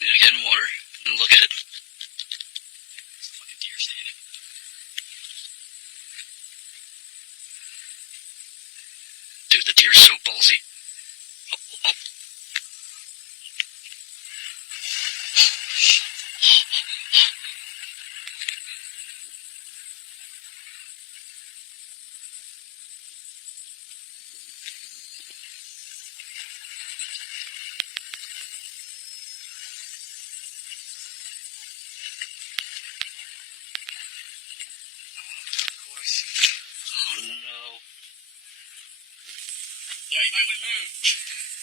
Yeah, get in water and look at it. There's a fucking deer standing. Dude, the deer's so ballsy. Oh. Oh no. Yeah, you might want to move.